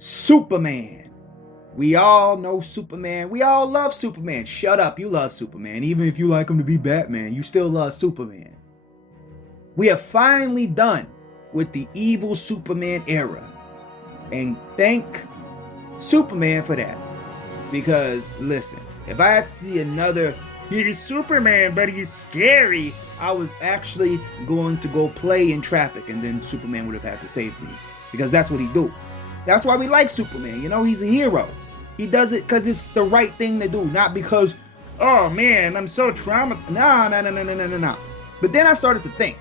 Superman. We all know Superman. We all love Superman. Shut up, you love Superman. Even if you like him to be Batman, you still love Superman. We are finally done with the evil Superman era. And thank Superman for that. Because, listen, if I had to see another, he's Superman, but he's scary, I was actually going to go play in traffic, and then Superman would have had to save me. Because that's what he do. That's why we like Superman. You know, he's a hero. He does it because it's the right thing to do, not because, oh man, I'm so traumatized. No. But then I started to think,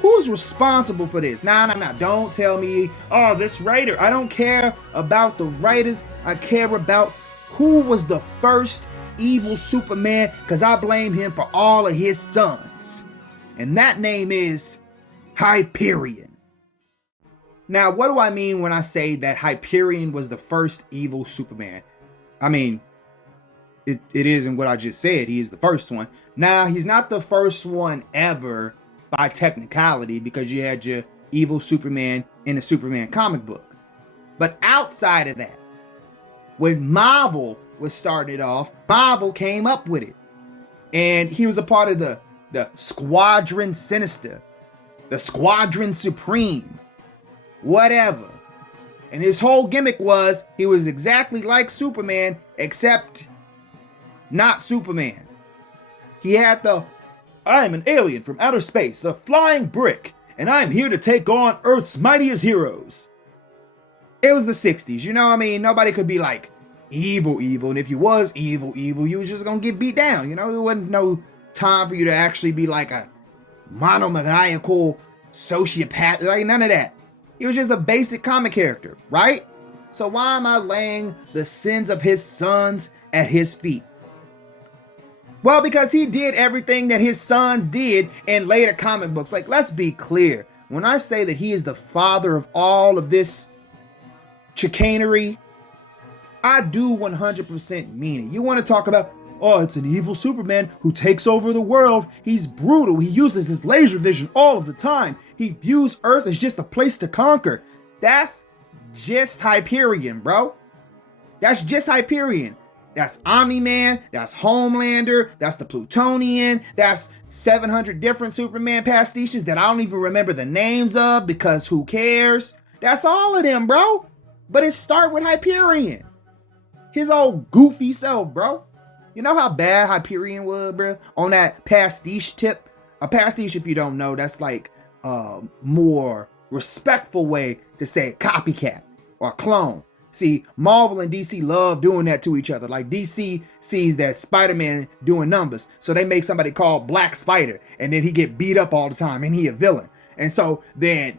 who's responsible for this? Nah. Don't tell me, oh, this writer. I don't care about the writers. I care about who was the first evil Superman, because I blame him for all of his sons. And that name is Hyperion. Now, what do I mean when I say that Hyperion was the first evil Superman? I mean, it isn't what I just said. He is the first one. Now, he's not the first one ever by technicality, because you had your evil Superman in the Superman comic book. But outside of that, when Marvel was started off, Marvel came up with it. And he was a part of the Squadron Sinister, the Squadron Supreme, whatever. And his whole gimmick was he was exactly like Superman, except not Superman. He had the, I'm an alien from outer space, a flying brick, and I'm here to take on Earth's mightiest heroes. It was the 60s, you know what I mean? Nobody could be like evil, and if you was evil, you was just gonna get beat down, you know? There wasn't no time for you to actually be like a monomaniacal sociopath, like none of that. He was just a basic comic character, right? So why am I laying the sins of his sons at his feet? Well, because he did everything that his sons did in later comic books. Like, let's be clear. When I say that he is the father of all of this chicanery, I do 100% mean it. You want to talk about, oh, it's an evil Superman who takes over the world. He's brutal. He uses his laser vision all of the time. He views Earth as just a place to conquer. That's just Hyperion, bro. That's just Hyperion. That's Omni-Man. That's Homelander. That's the Plutonian. That's 700 different Superman pastiches that I don't even remember the names of, because who cares? That's all of them, bro. But it started with Hyperion. His old goofy self, bro. You know how bad Hyperion was, bro? On that pastiche tip. A pastiche, if you don't know, that's like a more respectful way to say copycat or clone. See, Marvel and DC love doing that to each other. Like, DC sees that Spider-Man doing numbers, so they make somebody called Black Spider, and then he get beat up all the time, and he a villain. And so then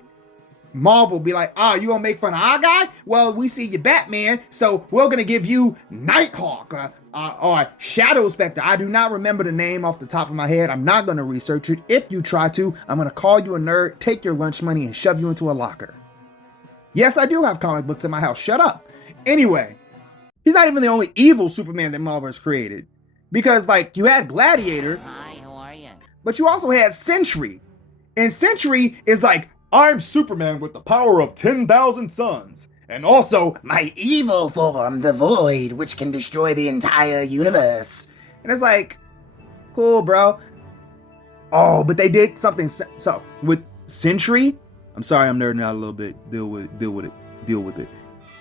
Marvel be like, oh, you gonna make fun of our guy? Well, we see you Batman, so we're gonna give you Nighthawk or Shadow Spectre. I do not remember the name off the top of my head. I'm not gonna research it. If you try to, I'm gonna call you a nerd, take your lunch money, and shove you into a locker. Yes, I do have comic books in my house. Shut up. Anyway, he's not even the only evil Superman that Marvel has created. Because, like, you had Gladiator. Hi, how are you? But you also had Sentry. And Sentry is like, I'm Superman with the power of 10,000 suns. And also, My evil form, the Void, which can destroy the entire universe. and it's like, cool, bro. Oh, but they did something. So, with Sentry, I'm sorry I'm nerding out a little bit. Deal with it.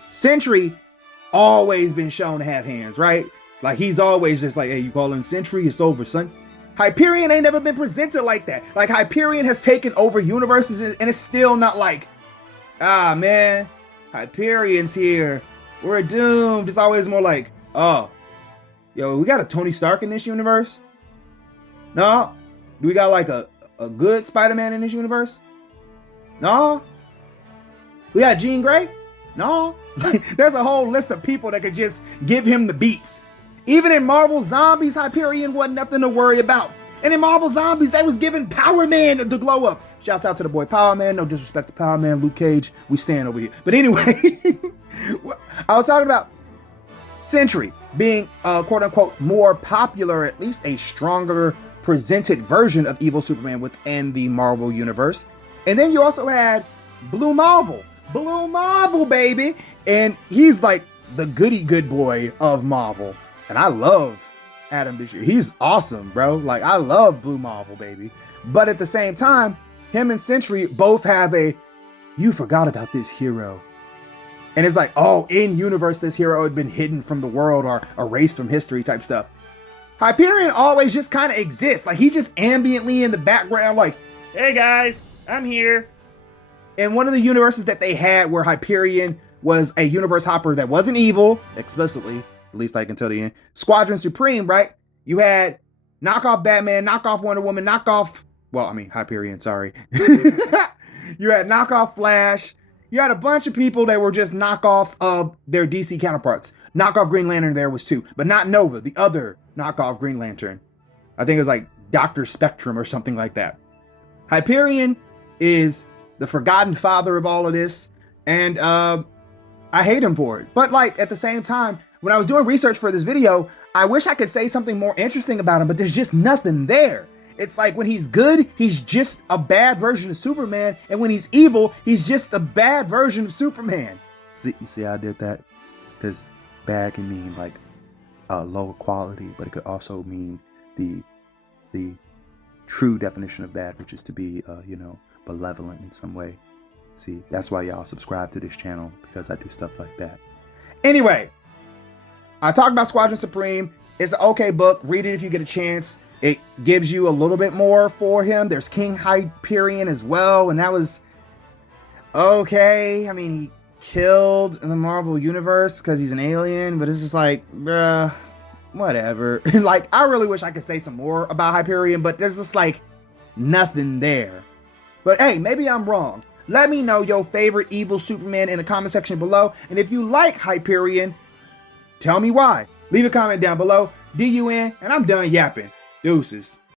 Sentry always been shown to have hands, right? Like, he's always just like, hey, you call him Sentry, it's over, son. Hyperion ain't never been presented like that. Like, Hyperion has taken over universes, and it's still not like, ah, man, Hyperion's here, we're doomed. It's always more like, oh, yo, we got a Tony Stark in this universe? No? Do we got like a good Spider-Man in this universe? No? We got Jean Grey? No? There's a whole list of people that could just give him the beats. Even in Marvel Zombies, Hyperion wasn't nothing to worry about. And in Marvel Zombies, they was giving Power Man the glow up. Shouts out to the boy Power Man. No disrespect to Power Man, Luke Cage. We stand over here. But anyway, I was talking about Sentry being quote unquote more popular, at least a stronger presented version of evil Superman within the Marvel universe. And then you also had Blue Marvel, Blue Marvel, baby. And he's like the goody good boy of Marvel. And I love Adam Bishop. He's awesome, bro. Like, I love Blue Marvel, baby. But at the same time, him and Sentry both have a, you forgot about this hero. And it's like, oh, in universe, this hero had been hidden from the world or erased from history type stuff. Hyperion always just kind of exists. Like, he's just ambiently in the background, like, hey guys, I'm here. in one of the universes that they had where Hyperion was a universe hopper that wasn't evil, explicitly, at least I can tell the end. Squadron Supreme, right? You had knockoff Batman, knockoff Wonder Woman, knockoff, well, I mean, Hyperion, sorry. You had knockoff Flash. You had a bunch of people that were just knockoffs of their DC counterparts. Knockoff Green Lantern there was too, but not Nova, the other knockoff Green Lantern. I think it was like Dr. Spectrum or something like that. Hyperion is the forgotten father of all of this, and I hate him for it. But like at the same time, when I was doing research for this video, I wish I could say something more interesting about him, but there's just nothing there. It's like when he's good, he's just a bad version of Superman, and when he's evil, he's just a bad version of Superman. See, you see how I did that? Because bad can mean like lower quality, but it could also mean the true definition of bad, which is to be malevolent in some way. See, that's why y'all subscribe to this channel, because I do stuff like that. Anyway, I talked about Squadron Supreme. It's an okay book. Read it if you get a chance. It gives you a little bit more for him. There's King Hyperion as well, and that was okay. I mean, he killed in the Marvel Universe because he's an alien, but it's just like, bruh, whatever. Like, I really wish I could say some more about Hyperion, but there's just like nothing there. But hey, maybe I'm wrong. Let me know your favorite evil Superman in the comment section below, and if you like Hyperion, tell me why. Leave a comment down below. DUN, and I'm done yapping. Deuces.